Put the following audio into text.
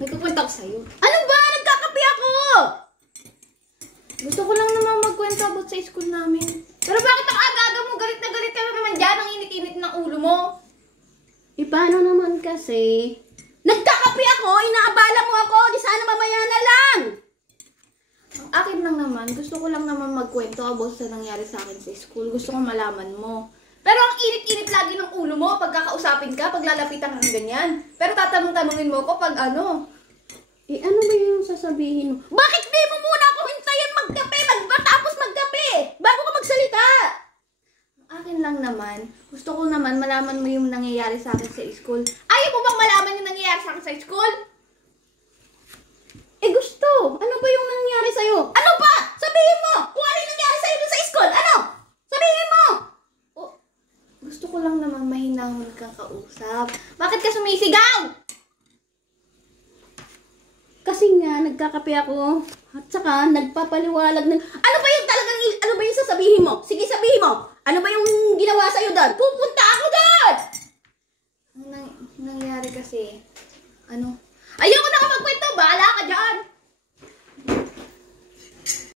Nagkukwento ako sa'yo. Ano ba? Nagkakape ako! Gusto ko lang naman magkwento about sa school namin. Pero bakit ang aga-aga mo? Galit na galit ka na naman dyan. Ang init-init ng ulo mo. Paano naman kasi? Nagkakape ako! Inaabala mo ako! Di sana mamaya na lang! Ang akin lang naman, gusto ko lang naman magkwento about sa nangyari sa akin sa school. Gusto ko malaman mo. Pero ang init-init lagi ng ulo mo pag kakausapin ka, pag lalapitan kang ganyan. Pero tatanong-tanungin mo ko pag ano. Ano ba yung sasabihin mo? Bakit di mo muna ako hintayin magkape? Matapos magkape! Bago ka magsalita! Ang akin lang naman, gusto ko naman malaman mo yung nangyayari sa akin sa school. Ayaw mo bang malaman yung nangyayari sa akin sa school? Gusto! Ano ba yung nangyari sa'yo? Ano ba? Sabihin mo! Kung ano yung nangyari sa'yo dun sa school! Ano? Sabihin mo! Gusto ko lang naman mahinahon kang kausap. Bakit ka sumisigaw? Kasi nga, nagkakape ako. At saka, nagpapaliwalag ng... Ano ba yung talagang... Ano ba yung sasabihin mo? Sige, sabihin mo! Ano ba yung ginawa sa'yo doon? Pupunta ako doon! Ang nangyari kasi, ayoko na ka magkwento. Bahala ka dyan!